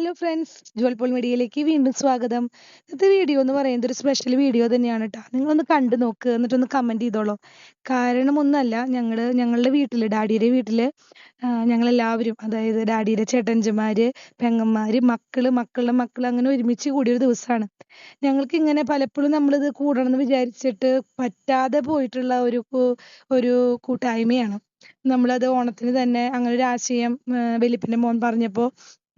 Hello friends, ജോൽപോൾ മീഡിയയിലേക്ക് വീണ്ടും സ്വാഗതം. ഇന്നത്തെ വീഡിയോ എന്ന് പറയുന്നത് ഒരു സ്പെഷ്യൽ വീഡിയോ തന്നെയാണ് കേട്ടോ. നിങ്ങളൊന്ന് കണ്ടു നോക്ക്, എന്നിട്ടൊന്ന് കമൻറ്റ് ചെയ്തോളൂ. കാരണം ഒന്നല്ല, ഞങ്ങളുടെ വീട്ടിൽ, ഡാഡിയുടെ വീട്ടിൽ ഞങ്ങളെല്ലാവരും, അതായത് ഡാഡിയുടെ ചേട്ടഞ്ചന്മാർ, പെങ്ങന്മാർ, മക്കളുടെ മക്കൾ അങ്ങനെ ഒരുമിച്ച് കൂടിയൊരു ദിവസമാണ്. ഞങ്ങൾക്ക് ഇങ്ങനെ പലപ്പോഴും നമ്മളിത് കൂടണമെന്ന് വിചാരിച്ചിട്ട് പറ്റാതെ പോയിട്ടുള്ള ഒരു കൂട്ടായ്മയാണ്. നമ്മളത് ഓണത്തിന് തന്നെ അങ്ങനെ ഒരു ആശയം വലിയപ്പൻ്റെ മോൻ പറഞ്ഞപ്പോൾ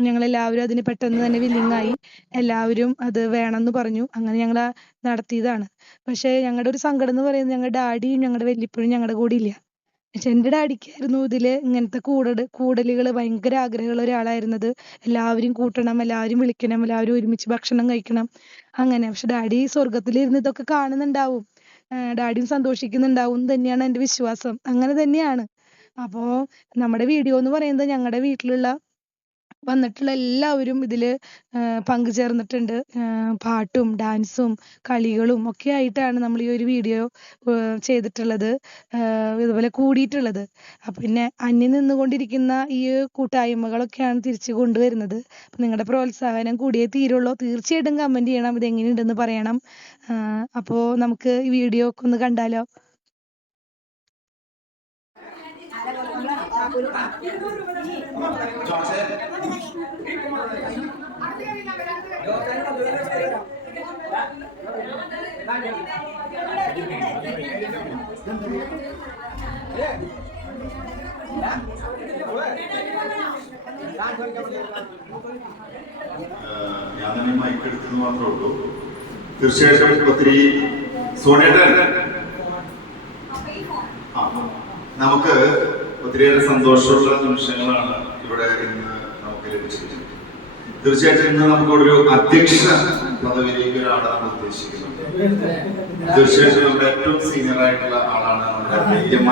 ഞങ്ങളെല്ലാവരും അതിന് പെട്ടെന്ന് തന്നെ വില്ലിങ്ങായി. എല്ലാവരും അത് വേണമെന്ന് പറഞ്ഞു. അങ്ങനെ ഞങ്ങൾ നടത്തിയതാണ്. പക്ഷേ ഞങ്ങളുടെ ഒരു സങ്കടം എന്ന് പറയുന്നത്, ഞങ്ങളുടെ ഡാഡിയും ഞങ്ങളുടെ വല്യപ്പനും ഞങ്ങളുടെ കൂടെ ഇല്ല. പക്ഷെ എൻ്റെ ഡാഡിക്കായിരുന്നു ഇതിൽ ഇങ്ങനത്തെ കൂടലുകൾ ഭയങ്കര ആഗ്രഹമുള്ള ഒരാളായിരുന്നത്. എല്ലാവരും കൂട്ടണം, എല്ലാവരും വിളിക്കണം, എല്ലാവരും ഒരുമിച്ച് ഭക്ഷണം കഴിക്കണം അങ്ങനെ. പക്ഷെ ഡാഡി സ്വർഗത്തിലിരുന്ന് ഇതൊക്കെ കാണുന്നുണ്ടാവും, ഡാഡിയും സന്തോഷിക്കുന്നുണ്ടാവും എന്ന് തന്നെയാണ് എൻ്റെ വിശ്വാസം. അങ്ങനെ തന്നെയാണ്. അപ്പോൾ നമ്മുടെ വീഡിയോ എന്ന് പറയുന്നത് ഞങ്ങളുടെ വീട്ടിലുള്ള വന്നിട്ടുള്ള എല്ലാവരും ഇതിൽ പങ്കുചേർന്നിട്ടുണ്ട്. പാട്ടും ഡാൻസും കളികളും ഒക്കെ ആയിട്ടാണ് നമ്മൾ ഈ ഒരു വീഡിയോ ചെയ്തിട്ടുള്ളത്, ഇതുപോലെ കൂടിയിട്ടുള്ളത്. അപ്പം പിന്നെ അന്യം നിന്നുകൊണ്ടിരിക്കുന്ന ഈ കൂട്ടായ്മകളൊക്കെയാണ് തിരിച്ചു കൊണ്ടുവരുന്നത്. അപ്പം നിങ്ങളുടെ പ്രോത്സാഹനം കൂടിയേ തീരുള്ളൂ. തീർച്ചയായിട്ടും കമൻറ്റ് ചെയ്യണം, ഇതെങ്ങനെയുണ്ടെന്ന് പറയണം. അപ്പോൾ നമുക്ക് ഈ വീഡിയോ ഒക്കെ ഒന്ന് കണ്ടാലോ. ഞാൻ തന്നെ മൈക്ക് എടുത്തെന്ന് മാത്രമേ ഉള്ളൂ. തീർച്ചയായിട്ടും ഒത്തിരി സോണിയേട്ടൻ നമുക്ക് ഒത്തിരിയേറെ സന്തോഷമുള്ള നിമിഷങ്ങളാണ് ഇവിടെ ഇന്ന് നമുക്ക് ലഭിച്ചിരിക്കുന്നത്. തീർച്ചയായിട്ടും ഇന്ന് നമുക്കൊരു അധ്യക്ഷ പദവിയിലേക്ക് ഒരാളെ നമ്മൾ ഉദ്ദേശിക്കുന്നുണ്ട്. തീർച്ചയായിട്ടും നമ്മുടെ ഏറ്റവും സീനിയർ ആയിട്ടുള്ള ആളാണ് നമ്മുടെ വല്യമ്മ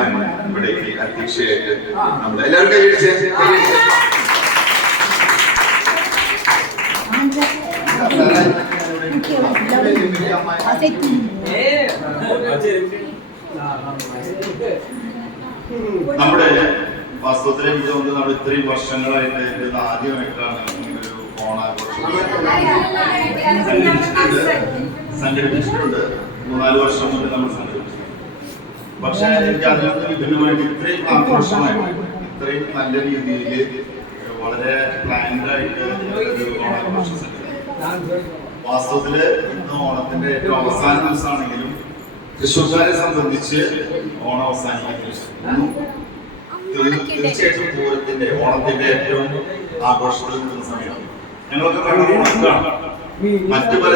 ഇവിടേക്ക് അധ്യക്ഷയായിട്ട് നമ്മൾ എല്ലാവരും കൈയടിച്ച് നമ്മുടെ വാസ്തവത്തിൽ എനിക്ക് തോന്നുന്നത് നമ്മൾ ഇത്രയും വർഷങ്ങളായിട്ട് ഇത് ആദ്യമായിട്ടാണ് ഇങ്ങനൊരു ഓണാഘോഷം സംഘടിപ്പിച്ചിട്ടുണ്ട്. 3-4 വർഷം മുന്നേ നമ്മൾ സംഘടിപ്പിച്ചിട്ടുണ്ട്. പക്ഷെ എനിക്ക് അതിൽ നിന്ന് വിഭിന്നമായിട്ട് ഇത്രയും ആഘോഷമായിട്ട് ഇത്രയും നല്ല രീതിയിൽ വളരെ പ്ലാൻഡായിട്ട് ഒരു ഓണാഘോഷം സംഘടിപ്പിച്ചു. വാസ്തവത്തില് ഇന്ന് ഓണത്തിന്റെ ഏറ്റവും അവസാന ദിവസമാണെങ്കിലും തൃശ്ശൂർക്കാരെ സംബന്ധിച്ച് ഓണം അവസാനിക്കുന്നു. തീർച്ചയായിട്ടും പൂരത്തിന്റെ ഓണത്തിന്റെ ഏറ്റവും ആഘോഷത്തിൽ നിൽക്കുന്ന സമയമാണ്. ഞങ്ങളൊക്കെ മറ്റു പല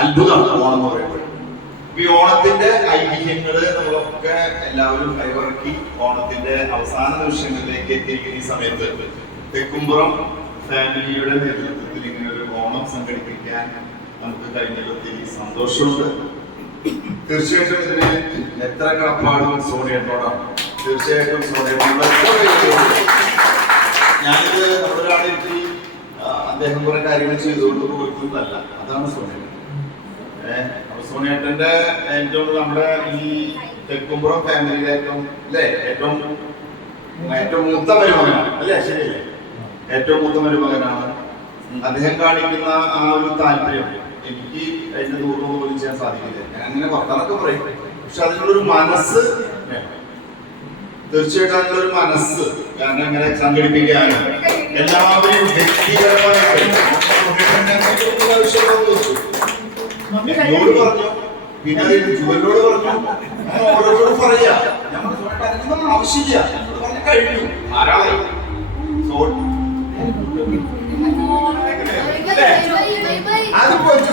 അത്ഭുതമാണ് ഓണം എന്ന് പറയുമ്പോൾ. ഈ ഓണത്തിന്റെ ഐതിഹ്യങ്ങള് നമ്മളൊക്കെ എല്ലാവരും കൈവറക്കി ഓണത്തിന്റെ അവസാന നിമിഷങ്ങളിലേക്ക് എത്തിയിരിക്കുന്ന ഈ സമയത്ത് തെക്കുംപുറം ഫാമിലിയുടെ നേതൃത്വത്തിൽ ഇങ്ങനെ ഒരു ഓണം സംഘടിപ്പിക്കാൻ നമുക്ക് കഴിഞ്ഞതിൽ ഒത്തിരി സന്തോഷമുണ്ട്. തീർച്ചയായിട്ടും ഇതിന് എത്ര കടപ്പാടും സോണിയേട്ടനോടാണ്. തീർച്ചയായിട്ടും സോണിയേട്ടനോട് ഞാനിത് നമ്മളൊരാളെ എത്തി അദ്ദേഹം കുറെ കാര്യങ്ങൾ ചെയ്തുകൊണ്ട് പോയിട്ടുള്ളതല്ല, അതാണ് സോണിയേട്ടൻ. അപ്പൊ സോണിയേട്ടന്റെ ഏറ്റവും നമ്മുടെ ഈ തെക്കുംപുറം ഫാമിലിയിലെ ഏറ്റവും മൂത്ത മരുമകനാണ് അല്ലേ? ശരിയല്ലേ? ഏറ്റവും മൂത്ത മരുമകനാണ്. അദ്ദേഹം കാണിക്കുന്ന ആ ഒരു താല്പര്യം എനിക്ക് അതിന്റെ ദൂരം പോലും ചെയ്യാൻ സാധിക്കില്ല. ഞാൻ അങ്ങനെ വർത്തനൊക്കെ പറയും, പക്ഷെ അതിനുള്ളൊരു മനസ്സ് വേണം. തീർച്ചയായിട്ടും അതിനുള്ളൊരു മനസ്സ്, കാരണം ഇങ്ങനെ സംഘടിപ്പിക്കാനും എല്ലാവരും വ്യക്തിപരമായിട്ട് എന്നോട് പറഞ്ഞു, പിന്നെ അതിന് ജുവലിനോട് പറഞ്ഞു, ഓരോരോട് പറയാ. ഞങ്ങൾ ആവശ്യമില്ല, പറഞ്ഞു കഴിഞ്ഞു. ആരാളെ അത് പോയിട്ട്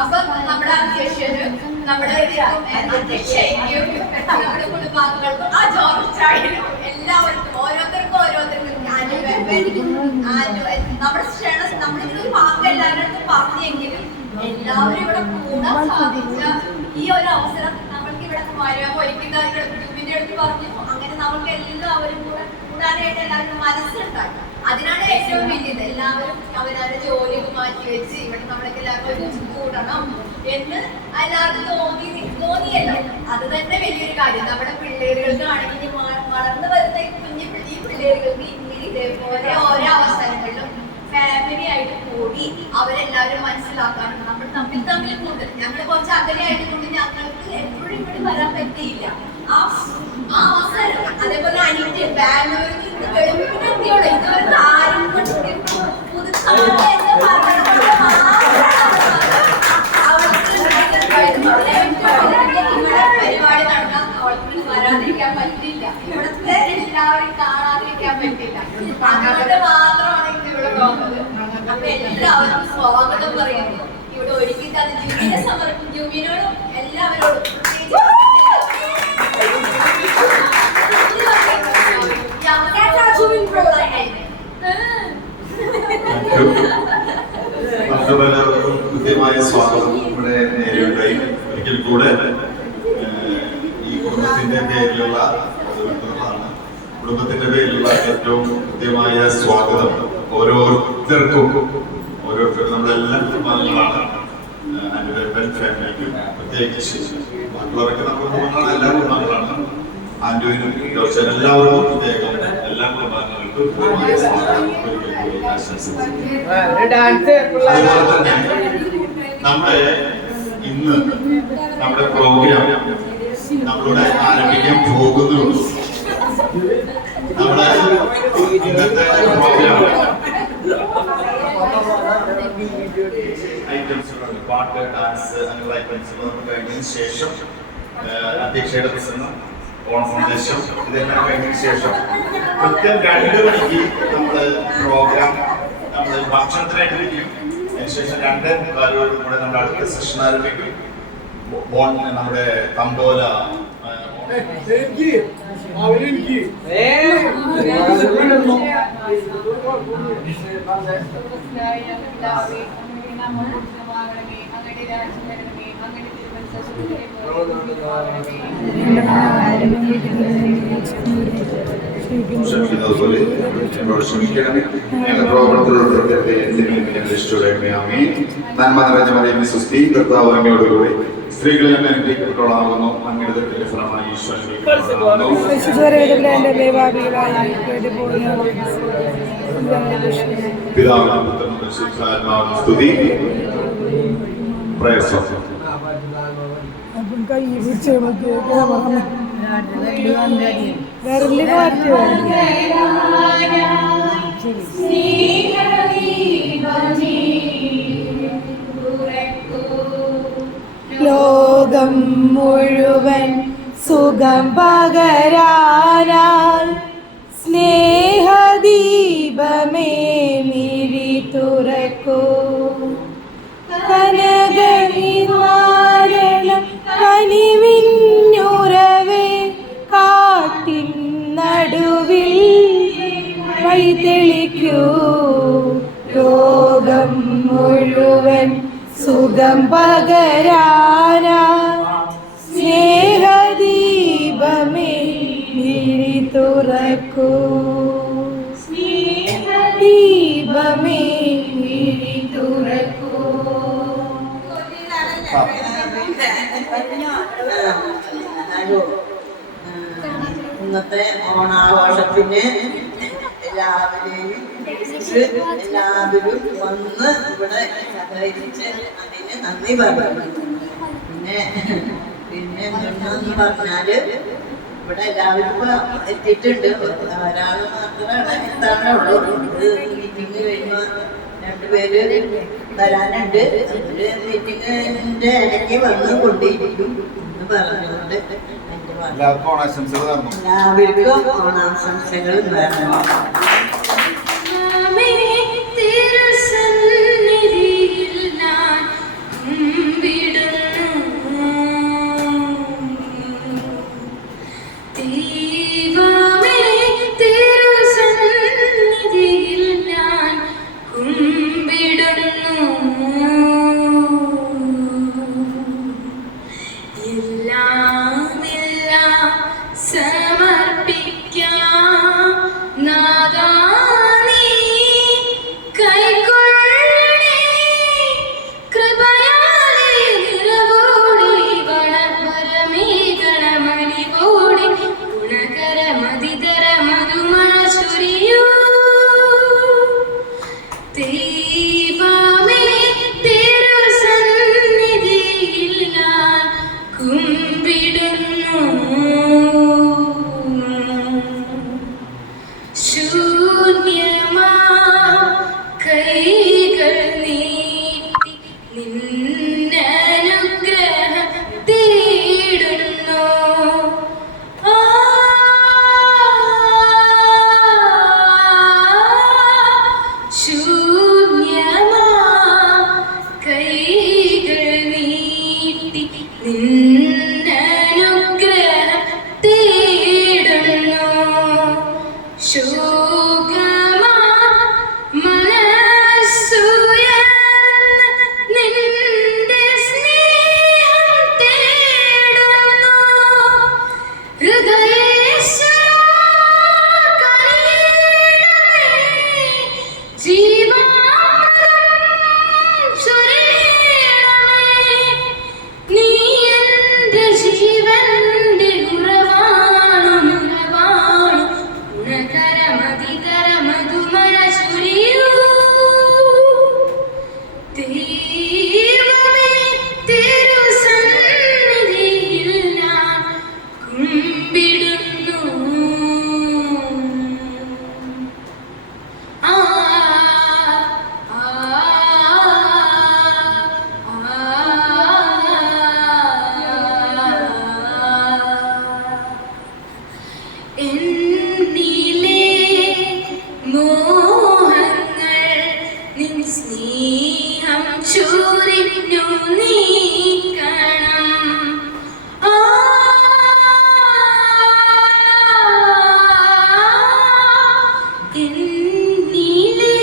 അപ്പൊ നമ്മുടെ അധ്യക്ഷനും നമ്മുടെ നമ്മുടെ കുടുംബാംഗങ്ങൾക്കും ആ ജോർജായാലും എല്ലാവർക്കും ഓരോരുത്തർക്കും നമ്മുടെ ക്ഷണം നമ്മളിതൊരു വാക്ക് എല്ലാവരുടെ അടുത്തും പറഞ്ഞെങ്കിലും എല്ലാവരും ഇവിടെ കൂടാൻ സാധിച്ച ഈ ഒരു അവസരം നമ്മൾക്ക് ഇവിടെ കുടുംബിന്റെ അടുത്ത് പറഞ്ഞു. അങ്ങനെ നമുക്ക് എല്ലാവരും കൂടെ കൂടാനായിട്ട് എല്ലാവർക്കും മനസ്സുണ്ടാക്കാം. അതിനാണ് ഏറ്റവും വലിയത്. എല്ലാവരും അവരവരുടെ ജോലിയൊക്കെ മാറ്റി വെച്ച് ഇവിടെ നമ്മളൊക്കെ എല്ലാവരും ഒരുമിച്ച് കൂടണം എന്ന് എല്ലാവർക്കും തോന്നിയല്ലോ. അത് തന്നെ വലിയൊരു കാര്യം. നമ്മുടെ പിള്ളേരുകൾക്കാണെങ്കിൽ വളർന്നു വരുന്ന ഈ പിള്ളേരുകൾക്ക് ഇങ്ങനെ ഇതേപോലെ ഓരോ അവസരങ്ങളിലും ഫാമിലി ആയിട്ട് കൂടി അവരെല്ലാവരും മനസ്സിലാക്കാനും നമ്മൾ തമ്മിൽ കൂടുതൽ ഞങ്ങൾ കുറച്ച് അകലെയായിട്ട് കൊണ്ട് ഞങ്ങൾക്ക് എപ്പോഴും ഇവിടെ വരാൻ പറ്റിയില്ല. ആ അവസരം അതേപോലെ അനിറ്റ് ബാംഗ്ലൂരിൽ നിന്ന് വെളുപ്പിന് എത്തിയോളൂ. ഇതുവരെ ആരും പുതുക്കാണ് എന്ന് പറഞ്ഞത് പരിപാടി നടത്താൻ അവൾക്ക് വരാതിരിക്കാൻ പറ്റില്ല. ഇവിടുത്തെ എല്ലാവരും കാണാതിരിക്കാൻ പറ്റില്ല. അതുകൊണ്ട് മാത്രമാണ് ഇത് ഇവിടെ പോകുന്നത്. അപ്പൊ എല്ലാവർക്കും സ്വാഗതം പറയുന്നു. ഇവിടെ ഒരുക്കി തന്നെ ജൂമിനെ സമർപ്പിക്കും. ജൂമിനോടും എല്ലാവരോടും കൃത്യമായ സ്വാഗതം ഇവിടെ നേരിടുകയും ഒരിക്കൽ കൂടെ ഈ കുടുംബത്തിന്റെ പേരിലുള്ള കുടുംബത്തിന്റെ പേരിലുള്ള ഏറ്റവും കൃത്യമായ സ്വാഗതം ഓരോരുത്തർക്കും നമ്മളെല്ലാം കുടുംബാംഗങ്ങളാണ്. ഫാമിലിക്കും പ്രത്യേകിച്ച് മറ്റുള്ളവരൊക്കെ നമ്മുടെ കുടുംബങ്ങളാണ്, എല്ലാ കുടുംബാംഗങ്ങളാണ്. ആന്റോയിനും എല്ലാവർക്കും പ്രത്യേകം എല്ലാ കുടുംബാംഗങ്ങൾക്കും അതുപോലെ തന്നെ ഇന്ന് നമ്മുടെ പ്രോഗ്രാം നമ്മളിവിടെ ആരംഭിക്കാൻ പോകുന്നുള്ളൂ. നമ്മുടെ ഇന്നത്തെ പ്രോഗ്രാം ഐറ്റംസുകളുണ്ട്. പാട്ട്, ഡാൻസ് അങ്ങനെയുള്ള ഐറ്റംസുകൾ നമ്മൾ കഴിഞ്ഞതിന് ശേഷം അധ്യക്ഷയുടെ പ്രസംഗം, ഓൺ സന്ദേശം ഇതെല്ലാം കഴിഞ്ഞതിന് ശേഷം കൃത്യം 2 മണിക്ക് നമ്മൾ പ്രോഗ്രാം നമ്മൾ ഭക്ഷണത്തിനായിട്ട് വയ്ക്കും. അതിനുശേഷം 2:45 കൂടെ നമ്മുടെ അടുത്ത സെഷൻ ആരംഭിക്കും. നമ്മുടെ തമ്പോല നന്മ നിറഞ്ഞ മറിയമേ സ്വസ്തി, കർത്താവ് അങ്ങയോടുകൂടി സ്ത്രീകളിൽ അങ്ങ് അനുഗ്രഹിക്കപ്പെട്ടവളാകുന്നു. അങ്ങയുടെ ഉദരത്തിന്റെ ഫലമായി ഈശോ അനുഗ്രഹിക്കപ്പെട്ടവനാകുന്നു. പിതാവിനും പുത്രനും പരിശുദ്ധാത്മാവിനും സ്തുതി. ലോകം മുഴുവൻ സുഖം പകരാനായി സ്നേഹദീപമേ മിഴി തുറക്കൂ. കനകനിവാരണം കനിവിന്നുറവേ കാട്ടിൻ നടുവിൽ വഴിതെളിക്കൂ. ലോകം മുഴുവൻ സുഖം പകരാനായി സ്നേഹദീപമേ മിഴി തുറക്കൂ. ദീപമേ മിഴി തുറക്കൂ. ഇന്നത്തെ ഓണാഘോഷത്തിന് എല്ലാവരെയും എല്ലാവരും വന്ന് ഇവിടെ സഹകരിച്ച് അതിന് നന്ദി പറഞ്ഞു. പിന്നെ എന്തെന്ന് പറഞ്ഞാല് ഇവിടെ എല്ലാവരും ഇപ്പൊ എത്തിയിട്ടുണ്ട്. ഒരാൾ മാത്രമാണ് എത്താനുള്ളൂ. മീറ്റിംഗ് കഴിയുമ്പോൾ 2 പേര് വരാനുണ്ട്. അവര് മീറ്റിംഗിന്റെ ഇടയ്ക്ക് വന്ന് കൊണ്ടിരിക്കും എന്ന് പറഞ്ഞുകൊണ്ട് എല്ലാവർക്കും ഓണാശംസകൾ നേർന്നു. എല്ലാവർക്കും ഓണാശംസകൾ നേർന്നു. സമർപ്പിക്കാം നാദാ. കൈകൾ നീട്ടി നിന്നനുഗ്രഹം തേടുന്നു. ശൂന്യമാ കൈകൾ നീട്ടി നിന്നനുഗ്രഹം തേടുന്നു. ശോകമാ മനസ്സുയർന്ന് നിന്റെ സ്നേഹം തേടുന്നു. ഹൃദയേശ്വരാ കനിയണമേ, ജീവാമൃതം ചൊരിയണമേ. നീ എന്റെ ജീവന്റെ ഉറവാണു, നിറവാണു. ഗുണകരമതികര മധുമഴ ചൊരിയൂ. ദൈവമേ, തിരുസന്നിധിയിൽ ഞാൻ കുമ്പിടുന്നു. ആ ആ എന്നിലെ മോഹങ്ങൾ നിൻ സ്നേഹം ചൊരിഞ്ഞു നീക്കണം. ആ എന്നിലെ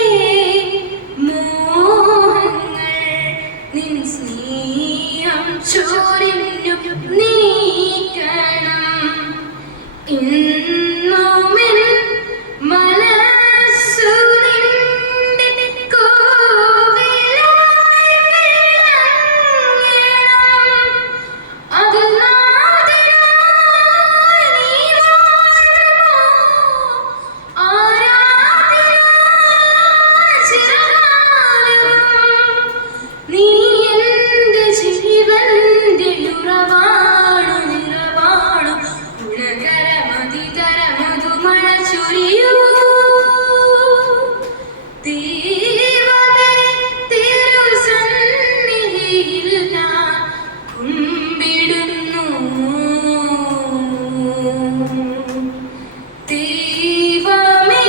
മോഹങ്ങൾ നിൻ സ്നേഹം ചൊരിഞ്ഞു നീക്കണം. ഇന്നുമെൻ മനസ്സു നിന്റെ കോവിലായി വിളങ്ങണം. അത് നാഥനായി നീ വാഴുമോ, ആരാധനായി ചിരകാലം. നീ എന്റെ ജീവന്റെ ഉറവാണു, നിറവാണു. ഗുണകരമതികര മധുമഴ ചൊരിയൂ. ദൈവമേ, തിരുസന്നിധിയിൽ ഞാൻ കുമ്പിടുന്നു. ദൈവമേ,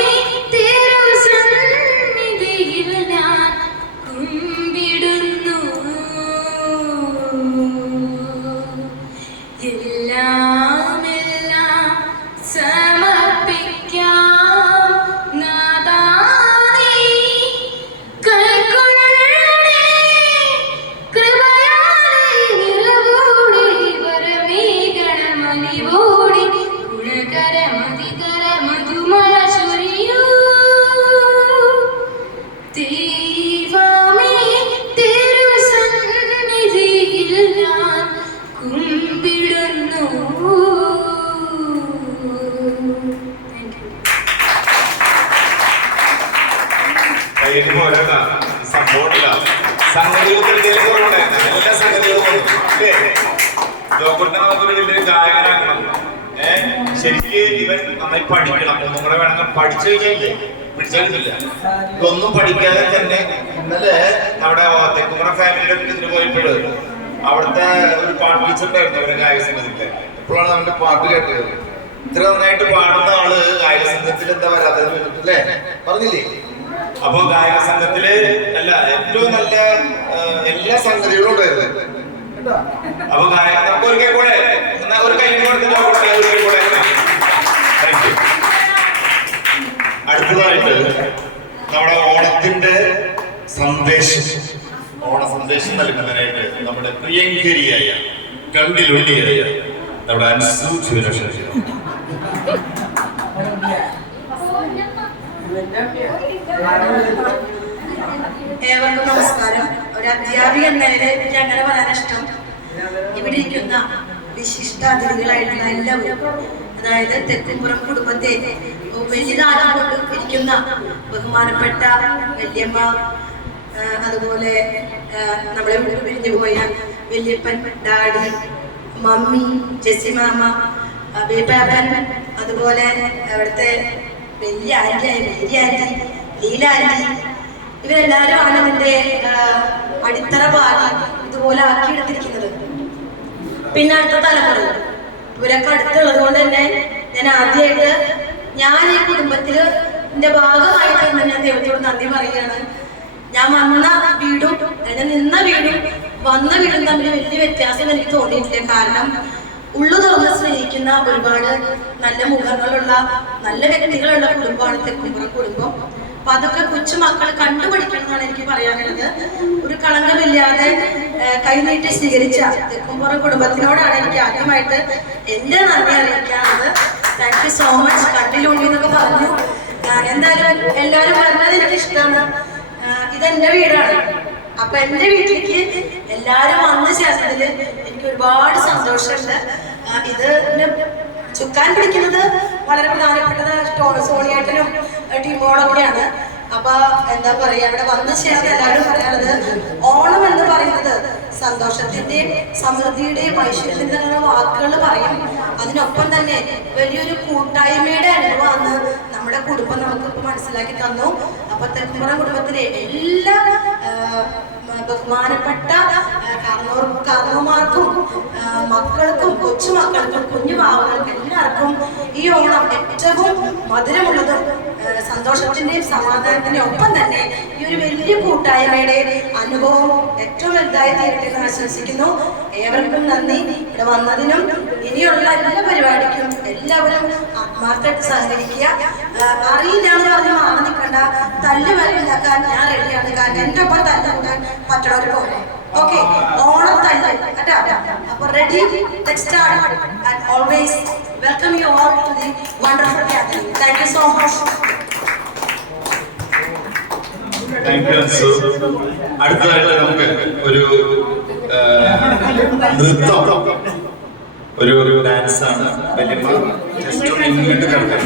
തിരുസന്നിധിയിൽ ഞാൻ കുമ്പിടുന്നു. എല്ലാം എല്ലാം സമർപ്പിക്കാം നാഥാ, നീ കൈക്കൊള്ളണേ. കൃപയാലെ നിറവോടെ വരമേഘണമലിവോടെ ഗുണകരമതികര മധുമഴ ചൊരിയൂ. ദൈവമേ, തിരുസന്നിധിയിൽ ഞാൻ കുമ്പിടുന്നു. Thank you. കൈയ്ക്ക് പോരാ സംഭവമില്ല. സംഗതികളുടെ എല്ലാ സംഗതികളും അല്ലേ? ഡോക്ടറിനെ നമുക്ക് വലിയൊരു ഗായകനാക്കണം. ശരിക്ക് ഇവൻ നന്നായി പഠിക്കണം. ഒന്നും കൂടെ വേണമെങ്കിൽ പഠിച്ചു കഴിഞ്ഞില്ലേ പിടിച്ചിട്ടില്ല. ഇതൊന്നും പഠിക്കാതെ തന്നെ ഇന്നലെ നമ്മുടെ തെക്കുമുറ ഫാമിലിയുടെ ഇതിന് പോയപ്പോഴ് അവിടുത്തെ ഒരു പാട്ട് ടീച്ചറുണ്ടായിരുന്നു അവരുടെ ഗായക സംഘത്തില്. ഇപ്പോഴാണ് നമ്മുടെ പാട്ട് കേട്ടത്. ഇത്ര നന്നായിട്ട് പാടുന്ന ആള് ഗായക സംഘത്തിൽ എന്താ വരാതെ അല്ലേ പറഞ്ഞില്ലേ? അപ്പൊ ഗായക സംഘത്തില് അല്ല ഏറ്റവും നല്ല എല്ലാ സംഗതികളും ഉണ്ടായിരുന്നു. അപ്പൊ നമുക്ക് ഒരു കൈ കൂടെ ഒരു കൈ കൂടെ. അടുത്തതായിട്ട് നമ്മുടെ ഓണത്തിന്റെ സന്ദേശം ഓണ സന്ദേശം നൽകുന്നതിനായിട്ട് നമ്മുടെ പ്രിയങ്കരിയായ കണ്ണിലുള്ളിയായ നമ്മുടെ അൻസു ശിവലക്ഷ്മി. ഏവർക്കും നമസ്കാരം. ഒരു അധ്യാപിക എന്ന നിലയിൽ എനിക്ക് അങ്ങനെ പറയാൻ ഇഷ്ടം, ഇവിടെ ഇരിക്കുന്ന വിശിഷ്ട അതിഥികളായിട്ടുള്ള എല്ലാവരും, അതായത് തെക്കുംപുറം കുടുംബത്തെ വലിയതാരം കൊണ്ട് ഇരിക്കുന്ന ബഹുമാനപ്പെട്ട വല്യമ്മ, അതുപോലെ നമ്മളെ പിരിഞ്ഞു പോയ വല്യപ്പൻ, ഡാഡി, മമ്മി, ജെസ്സി മാമ, ബേബാപ്പൻ, അതുപോലെ അവിടുത്തെ വലിയ ആന്റിയായി മേരി ആന്റി, ലീല ആന്റി, ഇവരെല്ലാവരുമാണ് ഇതിന്റെ അടിത്തറ പാടി ഇതുപോലെ ആക്കിയെടുത്തിരിക്കുന്നത്. പിന്നെ അടുത്ത തലമുറ ഇവരൊക്കെ അടുത്തുള്ളത് കൊണ്ട് തന്നെ ഞാൻ ആദ്യമായിട്ട് ഞാൻ ഈ കുടുംബത്തില് എന്റെ ഭാഗമായിട്ട് ഞാൻ ദൈവത്തോട് നന്ദി പറയുകയാണ്. ഞാൻ വന്ന വീടും ഞാൻ നിന്ന വീടും വന്ന വീടും തമ്മിൽ വലിയ വ്യത്യാസം എനിക്ക് തോന്നിയിട്ടില്ല. കാരണം ഉള്ളു തുറന്ന് സ്നേഹിക്കുന്ന ഒരുപാട് നല്ല മുഖങ്ങളുള്ള നല്ല വ്യക്തികളുള്ള കുടുംബമാണ് തെക്കുംപുറം കുടുംബം. അപ്പൊ അതൊക്കെ കൊച്ചുമക്കൾ കണ്ടുപിടിക്കണം എന്നാണ് എനിക്ക് പറയാനുള്ളത്. ഒരു കളങ്കമില്ലാതെ കൈനീട്ടി സ്വീകരിച്ച തെക്കുംപുറം കുടുംബത്തിനോടാണ് എനിക്ക് ആദ്യമായിട്ട് എന്റെ നന്ദി അറിയിക്കാനുള്ളത്. Thank you so much. കണ്ടിലുണ്ടി എന്നൊക്കെ പറഞ്ഞു. എന്തായാലും എല്ലാവരും പറഞ്ഞത് എനിക്ക് ഇഷ്ടമാണ്. ഇതെന്റെ വീടാണ്. അപ്പൊ എന്റെ വീട്ടിലേക്ക് എല്ലാരും വന്നു ചേർന്നതിൽ എനിക്ക് ഒരുപാട് സന്തോഷമുണ്ട്. ഇത് ചുക്കാൻ പിടിക്കുന്നത് വളരെ പ്രധാനപ്പെട്ടത് സോണിയേട്ടനും ടീമോളൊക്കെയാണ്. അപ്പൊ എന്താ പറയാ, ഇവിടെ വന്നു ചേർന്ന് എല്ലാവരും പറയാനുള്ളത് ഓണം എന്ന് പറയുന്നത് സന്തോഷത്തിന്റെയും സമൃദ്ധിയുടെയും ഐശ്വര്യത്തിന്റെ വാക്കുകൾ പറയും. അതിനൊപ്പം തന്നെ വലിയൊരു കൂട്ടായ്മയുടെ അനുഭവമാണ് നമ്മുടെ കുടുംബം നമുക്ക് മനസ്സിലാക്കി തന്നു. അപ്പൊ തെക്കുംപുറം കുടുംബത്തിലെ എല്ലാ ബഹുമാനപ്പെട്ട കാരണവന്മാർക്കും മക്കൾക്കും കൊച്ചുമക്കൾക്കും കുഞ്ഞു പാവങ്ങൾക്കും എല്ലാവർക്കും ഈ ഓണം ഏറ്റവും മധുരമുള്ളതും സന്തോഷത്തിന്റെയും സമാധാനത്തിന്റെയും ഒപ്പം തന്നെ ഈ ഒരു വലിയ കൂട്ടായ്മയുടെ അനുഭവം ഏറ്റവും വലുതായി തീരട്ടെ എന്ന് ആശംസിക്കുന്നു. ഏവർക്കും നന്ദി. ഇവിടെ വന്നതിനും ഇനിയുള്ള എല്ലാ പരിപാടിക്കും എല്ലാവരും ആത്മാർത്ഥമായിട്ട് സഹകരിക്കുക. അറിയില്ല എന്ന് പറഞ്ഞ് മാറി നിൽക്കണ്ട. തല്ല് വരണ്ടാക്കാൻ ഞാൻ റെഡിയാണ്. കാരണം എൻ്റെ ഒപ്പം തല്ലുണ്ടാക്കാൻ പറ്റണവർ പോലെ. ഓക്കെ, ഓണം തല്ല് കേട്ടോ. അപ്പൊ ready, let's start. And always welcome you all to the wonderful gathering. Thank you so much. Thank you Ansu. അടുത്തതായിട്ട് നമുക്ക് ഒരു നൃത്തം, ഒരു ഡാൻസ് ആണ്. വലിയ ജസ്റ്റ് ഒന്ന് ഇങ്ങോട്ട് കിടക്കാൻ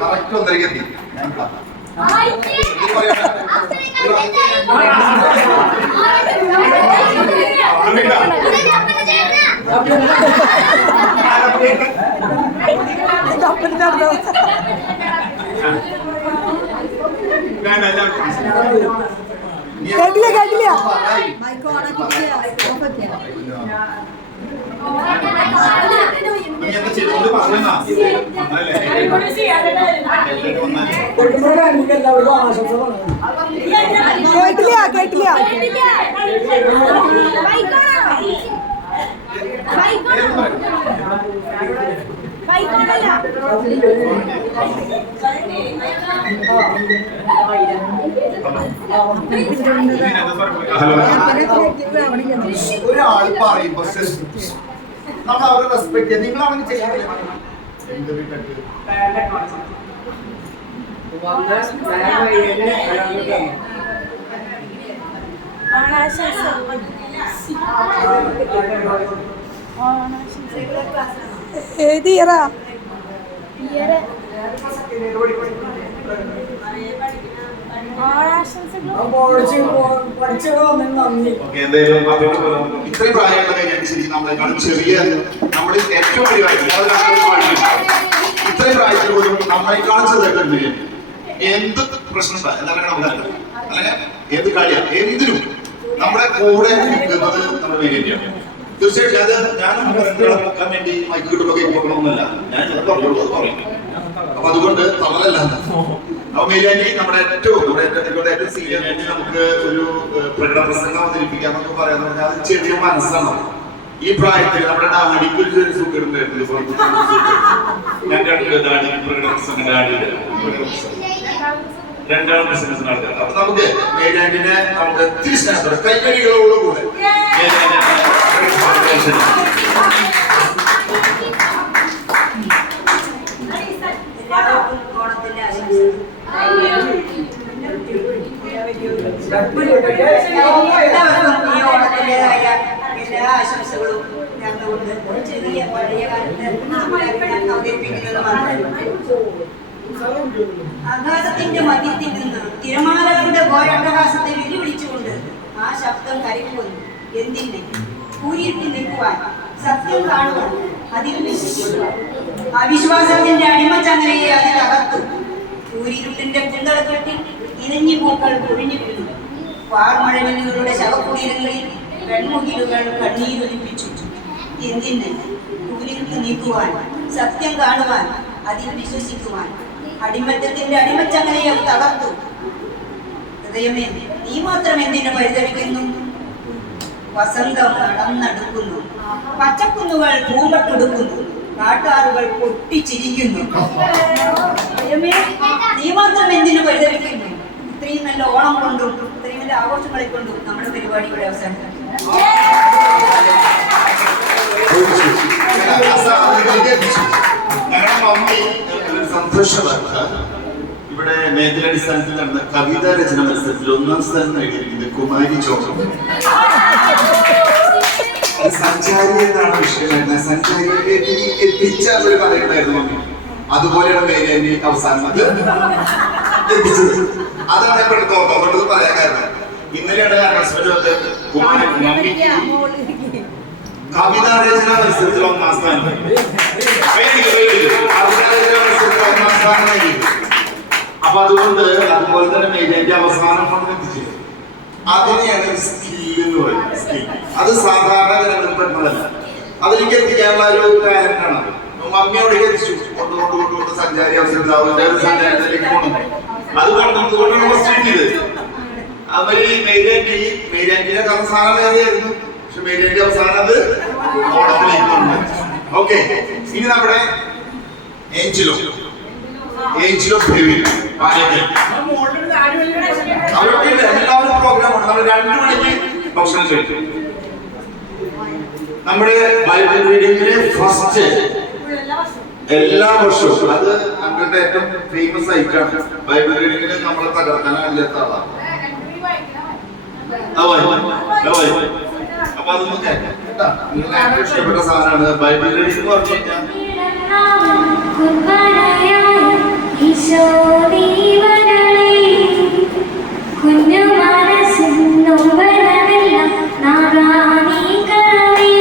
കറക്റ്റ് ഒന്നരക്ക് എത്തി. കേട്ടില്ല ഒരാൾ പറയുമ്പോ നമ്മൾ അവരെ റെസ്പെക്ട് ചെയ്യാം. നിങ്ങളാണെങ്കിൽ ചെയ്യാറില്ല. ഇത്രയും പ്രായമുള്ള കഴിഞ്ഞനുസരിച്ച് നമ്മളെക്കാളും ചെറിയ നമ്മുടെ ഏറ്റവും വലിയ ഇത്രയും പ്രായത്തിൽ പോലും നമ്മളെക്കാളും ചെറുതായിട്ട് എന്ത് പ്രശ്നം എന്താ പറയുക, അല്ലെങ്കിൽ ഏത് കാര്യം എന്തിനും നമ്മുടെ കൂടെ നിൽക്കുന്നത് നമ്മുടെ വേണ്ടിയാണ്. തീർച്ചയായിട്ടും അത് ഞാനും വെക്കാൻ വേണ്ടി മൈക്ക് കിട്ടുമ്പോൾ പോകണമെന്നല്ല, ഞാൻ പറഞ്ഞോളൂ അത് പറയും. അപ്പൊ അതുകൊണ്ട് തളരല്ല. അപ്പൊ മെയിനായി നമ്മുടെ ഏറ്റവും സീനിയർ ആയിട്ട് നമുക്ക് ഒരു പ്രകടന പ്രസംഗം അവതരിപ്പിക്കാൻ എന്നൊക്കെ പറയാന്ന് പറഞ്ഞാൽ അത് ചെറിയ മനസ്സാണ്. ഈ പ്രായത്തിൽ നമ്മുടെ ഡാഡിക്ക് ഒരു ചെറിയ സുഖം ഉണ്ടായിരുന്നു. ഞാൻ ഡാഡിക്ക് പ്രകടന പ്രസംഗം രണ്ടാം ബിസിനസ് നടത്തുക. അപ്പൊ നമുക്ക് മേലാൻഡിനെ നമുക്ക് ഒത്തിരി സ്നേഹത്തോടെ കൈകടികളോടുകൂടെ എല്ലാ ആശംസകളും ഞങ്ങളുണ്ട്. ചെറിയ പഴയ കാലത്ത് ആകാശത്തിന്റെ മധ്യത്തിൽ നിന്ന് തിരമാലകളുടെ ഘോരാട്ടഹാസത്തെ വെല്ലുവിളിച്ചുകൊണ്ട് ആ ശബ്ദം കരയ്ക്കുന്നു. എന്തിന് കൂരിട്ട് നിൽക്കുവാൻ, സത്യം കാണുവാൻ, അതിൽ വിശ്വസിക്കുവാൻ. അവിശ്വാസത്തിന്റെ അടിമച്ചങ്ങലയെ അത് തകർത്തു. കൂരിരുട്ടിന്റെ കുന്തളക്കെട്ടിൽ ഇരഞ്ഞു പൂക്കൾ പൊഴിഞ്ഞു വീണു. പാഴ്മഴവില്ലുകളുടെ ശവക്കുടീരങ്ങളിൽ പെൺമുകിലുകൾ കണ്ണീരൊലിപ്പിച്ചു. എന്തിന് കൂരിരുട്ട് നീക്കുവാൻ, സത്യം കാണുവാൻ, അതിൽ വിശ്വസിക്കുവാൻ. അടിമത്തത്തിന്റെ അടിമച്ചങ്ങലയെ തകർത്തു. ഹൃദയമേ, നീ മാത്രം എന്തിനു പരിതപിക്കുന്നു? വസന്തം നടന്നെടുക്കുന്നു, പച്ചക്കുന്നുകൾ പൂമ്പട്ടൊടുക്കുന്നു, കാട്ടാറുകൾ പൊട്ടിച്ചിരിക്കുന്നു. ഹൃദയമേ, നീ മാത്രം എന്തിനു പരിതപിക്കുന്നു? ഇത്രയും നല്ല ഓണം കൊണ്ടും ഇത്രയും നല്ല ആഘോഷങ്ങളെ കൊണ്ടും നമ്മുടെ പരിപാടി ഇവിടെ അവസാനിക്കും. ഞങ്ങളുടെ മമ്മി സന്തോഷവാർത്ത, ഇവിടെ മേഖലാടിസ്ഥാനത്തിൽ നടന്ന കവിതാ രചന മത്സരത്തിൽ 1ാം സ്ഥാനം നേടിയിരിക്കുന്നത് കുമാരി ചോക്കം. സഞ്ചാരി എന്നാണ് വിഷയം. സഞ്ചാരിയെ എത്തിച്ച ഒരു കഥയുണ്ടായിരുന്നു മമ്മി. അതുപോലെയാണ് മേഖലി അവസാനം അത് എത്തിച്ചത്. അതാണ് ഞാൻ തോന്നുന്നത് പറയാൻ കാരണം. ഇന്നലെയാണ് കുമാരി മമ്മിക്ക് കവിതാ രചന മത്സരത്തിൽ 1ാം സ്ഥാനം. അപ്പൊ അതുകൊണ്ട് അതുപോലെ തന്നെ മേഖലയുടെ അവസാനം കൊണ്ടെത്തിച്ചു. അതിനെയാണ് സ്കിൽ എന്ന് പറയുന്നത്. സ്കിൽ അത് സാധാരണ ജനങ്ങളിൽ പെടുന്നതല്ല. അതിലേക്ക് എത്തിക്കാനുള്ള ഒരു കാര്യമാണ്. മമ്മിയോടേക്ക് എത്തിച്ചു. കൊണ്ടുകൊണ്ട് സഞ്ചാരി അവസരത്തിന്റെ ഒരു സഞ്ചാരത്തിലേക്ക് കൊണ്ടു. അത് കൊണ്ടുകൊണ്ടാണ് ഫസ്റ്റ് ചെയ്തത്. അവര് മേഖലയുടെ അവസാനം വേറെയായിരുന്നു. പക്ഷെ മേഖലയുടെ അവസാനം അത് ഓണത്തിലേക്ക് കൊണ്ടു. ഓക്കെ, ഇനി നമ്മുടെ ഏഞ്ചലോ അവരൊക്കെ എല്ലാവരും പ്രോഗ്രാമാണ്. നമ്മൾ 2 മണിക്ക് ഭക്ഷണം കഴിക്കും. നമ്മുടെ ബൈബിൾ റീഡിങ്ങിലെ ഫസ്റ്റ് എല്ലാ വർഷവും അത് നമ്മുടെ ഏറ്റവും ഫേമസ് ആയിട്ടാണ്. ബൈബിൾ റീഡിങ്ങിൽ നമ്മളെ തകർക്കാനില്ലാത്ത ആളാണ്. അപ്പൊ അതൊന്നും കേൾക്കാം. കേട്ടാ നിങ്ങൾക്ക് ഏറ്റവും ഇഷ്ടപ്പെട്ട സാധനമാണ് ബൈബിൾ റീഡിംഗ് എന്ന് പറഞ്ഞു കഴിഞ്ഞാൽ കുഞ്ഞു മനസ്സിൽ നൊമ്പരമെല്ലാം നാദാനീ കടവേ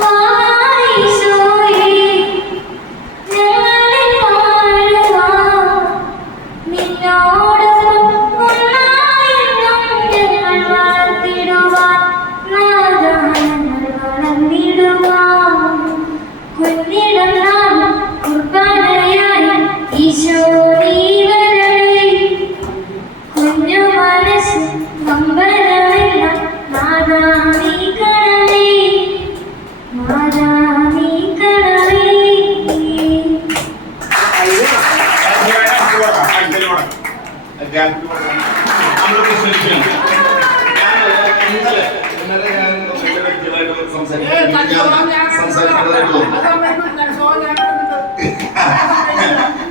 വായിസോയേ ഞങ്ങളിൽ വാഴുവാൻ നിന്നോടൊപ്പം ഒന്നായെന്നും ഞങ്ങൾ വളർത്തിടുവാൻ നാദാ ഞങ്ങൾ വളർന്നിടുവാൻ കുഞ്ഞിടം നാമം കുർബാനയായി ഈശോ നീ വരണേ കുഞ്ഞു മനസ്സ് നൊമ്പരമെല്ലാം നാദാ നീ കടവേ നാദാ നീ കടവേ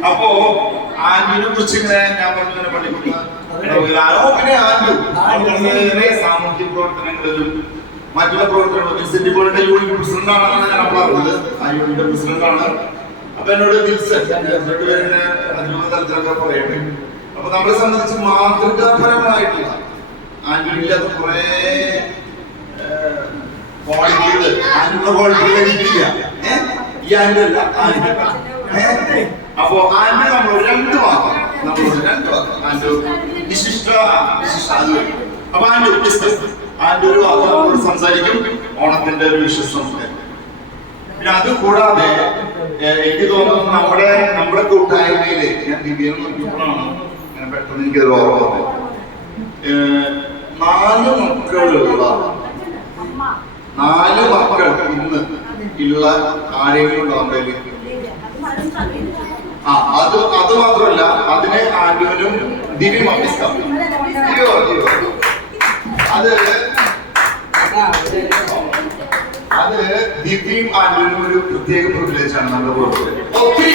അപ്പോ ആന്റിനെ കുറിച്ച് ഇങ്ങനെ ഞാൻ പറഞ്ഞു പഠിക്കുന്ന പിന്നെ ആന്റു വളരെ സാമൂഹ്യ പ്രവർത്തനങ്ങളിലും മറ്റുള്ള പ്രവർത്തനങ്ങളും സിറ്റി ബോർഡിന്റെ യൂണിറ്റ് പ്രസിഡന്റ് ആണെന്നാണ് ഞാൻ അപ്പോൾ അറിഞ്ഞത്. ആ യൂണിറ്റ് പ്രസിഡന്റ് ആണ്. അപ്പൊ എന്നോട് വിൽസൺ രണ്ടുപേരുടെ അതിരൂപ തലത്തിലൊക്കെ പറയട്ടെ. അപ്പൊ നമ്മളെ സംബന്ധിച്ച് മാതൃകാപരമായിട്ടുള്ള ആന്റില്ലാത്ത കുറെ ക്വാളിറ്റികൾ ആന്റിയുള്ള ക്വാളിറ്റികൾ എനിക്കില്ല. ഈ ആന്റി അല്ല ആന്റി. അപ്പോ ആന്റി നമ്മൾ രണ്ട് വാക്ക് ആന്റു വിശിഷ്ട അപ്പൊ ആന്റു ആന്റി ഒരു വാക്ക് നമ്മളോട് സംസാരിക്കും. ഓണത്തിന്റെ ഒരു വിശ്വസം. പിന്നെ അത് കൂടാതെ എനിക്ക് തോന്നുന്നു നമ്മുടെ കൂട്ടായ്മയില് ഞാൻ ദിവ്യം നോക്കിയപ്പോഴാണ് അങ്ങനെ പെട്ടെന്ന് എനിക്കൊരു ഓർമ്മ വന്നത്. 4 മക്കളുള്ള 4 മക്കൾ ഇന്ന് ഉള്ള ആരെങ്കിലും ഉണ്ടോ നമ്മുടെ? അത് മാത്രമല്ല, അതിനെ ആന്റുവിനും ദിവ്യം അഭ്യസ്തം അത് ദിവ്യം ആന്റുവിനും ഒരു പ്രത്യേക പ്രിവിലേജ് ആണ് നമ്മുടെ കുടുംബത്തിൽ. ഒത്തിരി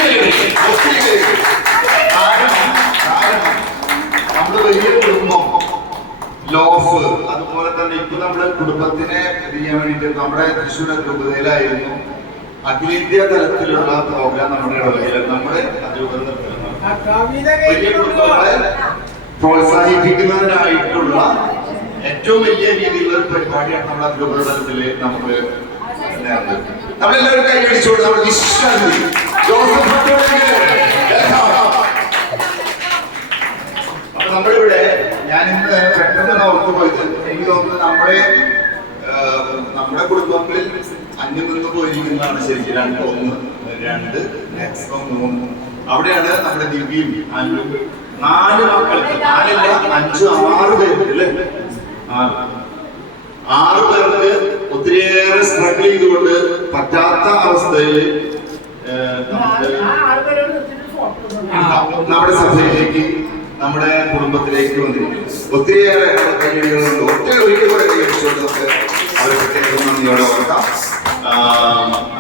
കാരണം നമ്മുടെ വലിയ കുടുംബം ലോഫ്, അതുപോലെ തന്നെ ഇപ്പൊ നമ്മുടെ കുടുംബത്തിനെ ചെയ്യാൻ വേണ്ടിയിട്ട് നമ്മുടെ തൃശ്ശൂർ രൂപതയിലായിരുന്നു അഖിലേന്ത്യാ തലത്തിലുള്ള പ്രോഗ്രാം നമ്മുടെ നമ്മുടെ വലിയ കുടുംബങ്ങളെ പ്രോത്സാഹിപ്പിക്കുന്നതിനായിട്ടുള്ള ഏറ്റവും വലിയ രീതിയിലുള്ള ഒരു പരിപാടിയാണ് നമ്മുടെ അതിരൂപത തലത്തില് നമുക്ക് നമ്മളെല്ലാവരും കൈയടിച്ചോണ്ട് നമ്മുടെ വിശ്വാസി ജോസഫ്. അപ്പൊ നമ്മളിവിടെ ഞാൻ ഇന്ന് പെട്ടെന്ന് ഓർത്തു പോയത്, എനിക്ക് തോന്നുന്നത് നമ്മുടെ കുടുംബങ്ങളിൽ അന്യം നിന്ന് പോയിരിക്കുന്നതാണ് ശരിക്കും 1, 2, മാക്സിമം 3. അവിടെയാണ് നമ്മുടെ ദിവ്യയും അന്യും 4 മക്കൾക്ക് 4 5 6 പേർക്ക് അല്ലേ 6 പേർക്ക് ഒത്തിരിയേറെ സ്ട്രഗിൾ ചെയ്തുകൊണ്ട് പറ്റാത്ത അവസ്ഥയിൽ നമ്മുടെ സഭയിലേക്ക് നമ്മുടെ കുടുംബത്തിലേക്ക് വന്നിരിക്കുന്നു. ഒത്തിരിയേറെ കൈയടികളുണ്ട്. ഒരിക്കൽ കൂടെ കൈയടിച്ചുകൊണ്ട് നമുക്ക് അവരെ പ്രത്യേകം നന്ദിയോടെ ഓർക്കാം.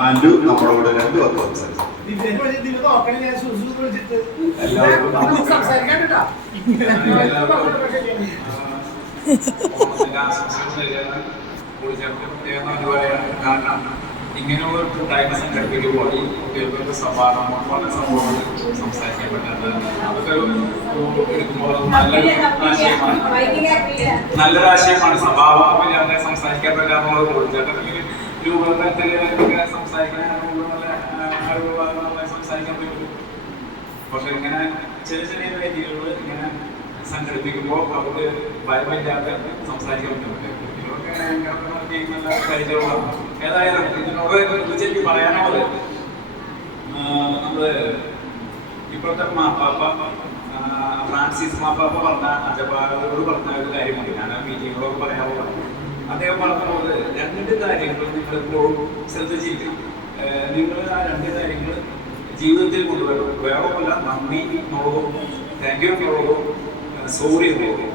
ആന്റു നമ്മളോട് 2 വാക്ക് സംസാരിച്ചു. കാരണം ഇങ്ങനെയുള്ള കൂട്ടായ്മ സംഘടിപ്പിക്കുമ്പോൾ ഈ കുട്ടികൾക്ക് സംവാദം വളരെ സംഭവങ്ങൾ സംസാരിക്കാൻ പറ്റുന്നത് അതൊക്കെ എടുക്കുമ്പോൾ നല്ലൊരു ആശയമാണ്. സ്വഭാവമില്ലാതെ സംസാരിക്കാൻ പറ്റാന്നുള്ളത് കൂടുതൽ രൂപത്തിൽ സംസാരിക്കാൻ സംസാരിക്കാൻ പറ്റും. പക്ഷെ ഇങ്ങനെ ചെറിയ വേദികളിൽ ഇങ്ങനെ സംഘടിപ്പിക്കുമ്പോൾ അവർക്ക് ഭയമില്ലാതെ സംസാരിക്കാൻ പറ്റുന്നുണ്ട്. ഏതായാലും ഇതിനോട് ശരിക്കും പറയാനുള്ളത് നമ്മള് ഇപ്പോഴത്തെ മാപ്പാപ്പ ഫ്രാൻസിസ് മാപ്പാപ്പ പറഞ്ഞ അജപാലരോട് പറഞ്ഞ ഒരു കാര്യമുണ്ട്. ഞാൻ മീറ്റിങ്ങുകളൊക്കെ പറയാറുള്ളത്. അദ്ദേഹം പറഞ്ഞത് 2 കാര്യങ്ങൾ നിങ്ങളെപ്പോഴും ശ്രദ്ധിച്ചിരിക്കണം. നിങ്ങൾ ആ 2 കാര്യങ്ങൾ ജീവിതത്തിൽ കൊണ്ടുവരണം. വേറൊന്നുമല്ല, നന്ദി എന്നുള്ളതും താങ്ക് യു എന്നുള്ളതും സോറി എന്നുള്ളതും.